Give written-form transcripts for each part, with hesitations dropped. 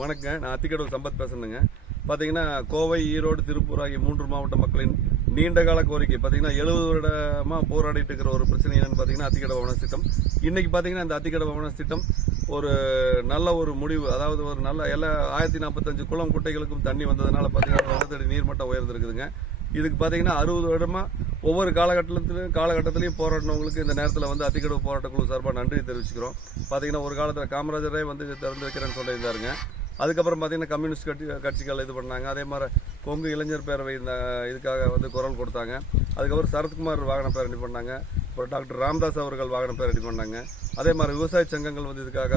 வணக்கம். நான் அத்திக்கடவு சம்பத் பேசுறேங்க. பார்த்தீங்கன்னா கோவை, ஈரோடு, திருப்பூர் ஆகிய 3 மாவட்ட மக்களின் நீண்டகால கோரிக்கை பார்த்தீங்கன்னா 70 வருடமாக போராடிட்டு இருக்கிற ஒரு பிரச்சனை என்னன்னு பார்த்தீங்கன்னா அத்திக்கடவு வனஸ் திட்டம். இன்னைக்கு பார்த்தீங்கன்னா இந்த அத்திக்கடவு வனஸ் திட்டம் ஒரு நல்ல ஒரு முடிவு, அதாவது ஒரு நல்ல எல்லா 1045 குளம் குட்டைகளுக்கும் தண்ணி வந்ததுனால பார்த்தீங்கன்னா நிலத்தடி நீர்மட்டம் உயர்ந்திருக்குதுங்க. இதுக்கு பார்த்தீங்கன்னா 60 வருடமா ஒவ்வொரு காலகட்டத்திலையும் போராடினவங்களுக்கு இந்த நேரத்தில் வந்து அத்திக்கடவு போராட்ட குழு சார்பாக நன்றி தெரிவிச்சுக்கிறோம். பார்த்தீங்கன்னா ஒரு காலத்தில் காமராஜரே வந்து திறந்து வைக்கிறேன்னு சொல்லியிருந்தாருங்க. அதுக்கப்புறம் பார்த்தீங்கன்னா கம்யூனிஸ்ட் கட்சிகள் இது பண்ணாங்க. அதே மாதிரி கொங்கு இளைஞர் பேரவை இந்த இதுக்காக வந்து குரல் கொடுத்தாங்க. அதுக்கப்புறம் சரத்குமார் வாகன பேரணி பண்ணாங்க. அப்புறம் டாக்டர் ராமதாஸ் அவர்கள் வாகன பேரணி பண்ணாங்க. அதே மாதிரி விவசாய சங்கங்கள் வந்து இதுக்காக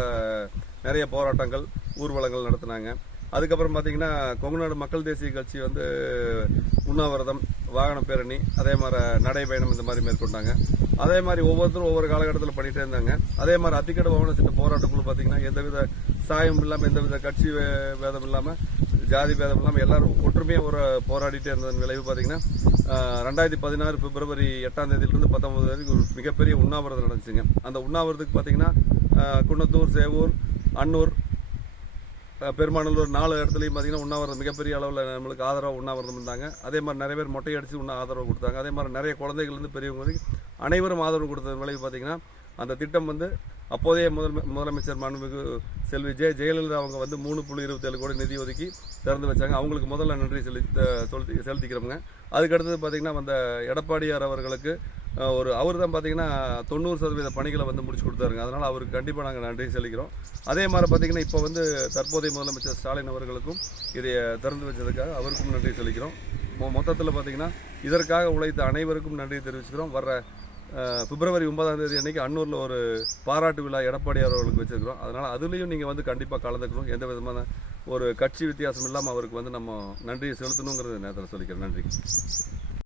நிறைய போராட்டங்கள், ஊர்வலங்கள் நடத்தினாங்க. அதுக்கப்புறம் பார்த்தீங்கன்னா கொங்குநாடு மக்கள் தேசிய கட்சி வந்து உண்ணாவிரதம், வாகன பேரணி, அதே மாதிரி நடைபயணம் இந்த மாதிரி மேற்கொண்டாங்க. அதே மாதிரி ஒவ்வொருத்தரும் ஒவ்வொரு காலகட்டத்தில் பண்ணிகிட்டே இருந்தாங்க. அதே மாதிரி அத்திக்கடவு வனஸ் திட்ட போராட்டக்குழு பார்த்தீங்கன்னா எந்தவித சாயம் இல்லாமல், எந்தவித கட்சி பேதம் இல்லாமல், ஜாதி பேதம் இல்லாமல் எல்லாரும் ஒற்றுமையாக ஒரு போராடிட்டே இருந்ததன் விளைவு பார்த்தீங்கன்னா 2016 பிப்ரவரி 8ஆம் தேதியிலிருந்து 19 வரைக்கும் ஒரு மிகப்பெரிய உண்ணாவிரதம் நடந்துச்சுங்க. அந்த உண்ணாவிரதத்துக்கு பார்த்தீங்கன்னா குன்னத்தூர், சேவூர், அன்னூர், பெருமாநல்லூர் 4 இடத்துலையும் பார்த்தீங்கன்னா உண்ணாவிரதம் மிகப்பெரிய அளவில் நம்மளுக்கு ஆதரவாக உண்ணாவிரதம் இருந்தாங்க. அதே மாதிரி நிறைய பேர் மொட்டை அடித்து ஆதரவு கொடுத்தாங்க. அதே மாதிரி நிறைய குழந்தைகள்லேருந்து பெரியவங்க வரைக்கும் அனைவரும் ஆதரவு கொடுத்த விளைவு பார்த்தீங்கன்னா அந்த திட்டம் வந்து அப்போதைய முதலமைச்சர் மாண்புமிகு செல்வி ஜெயலலிதா அவங்க வந்து 3.27 கோடி நிதி ஒதுக்கி திறந்து வச்சாங்க. அவங்களுக்கு முதல்ல நன்றி செலுத்திக்கிறோங்க. அதுக்கடுத்தது பார்த்தீங்கன்னா அந்த எடப்பாடியார் அவர்களுக்கு அவர் தான் பார்த்தீங்கன்னா 90% பணிகளை வந்து முடிச்சு கொடுத்தாருங்க. அதனால் அவருக்கு கண்டிப்பாக நாங்கள் நன்றி செலுத்திக்கிறோம். அதே மாதிரி பார்த்தீங்கன்னா இப்போ வந்து தற்போதைய முதலமைச்சர் ஸ்டாலின் அவர்களுக்கும் இதை திறந்து வச்சதுக்காக அவருக்கும் நன்றி செலுத்திக்கிறோம். மொத்தத்தில் பார்த்தீங்கன்னா இதற்காக உழைத்த அனைவருக்கும் நன்றி தெரிவிச்சுக்கிறோம். வர்ற பிப்ரவரி 9ஆம் தேதி அன்னைக்கு அன்னூரில் ஒரு பாராட்டு விழா எடப்பாடியார் அவர்களுக்கு வச்சிருக்கிறோம். அதனால் அதுலேயும் நீங்கள் வந்து கண்டிப்பாக கலந்துக்கணும். எந்த விதமான ஒரு கட்சி வித்தியாசம் இல்லாமல் அவருக்கு வந்து நம்ம நன்றியை செலுத்தணுங்கிறது நேரத்தில் சொல்லிக்கிறேன். நன்றி.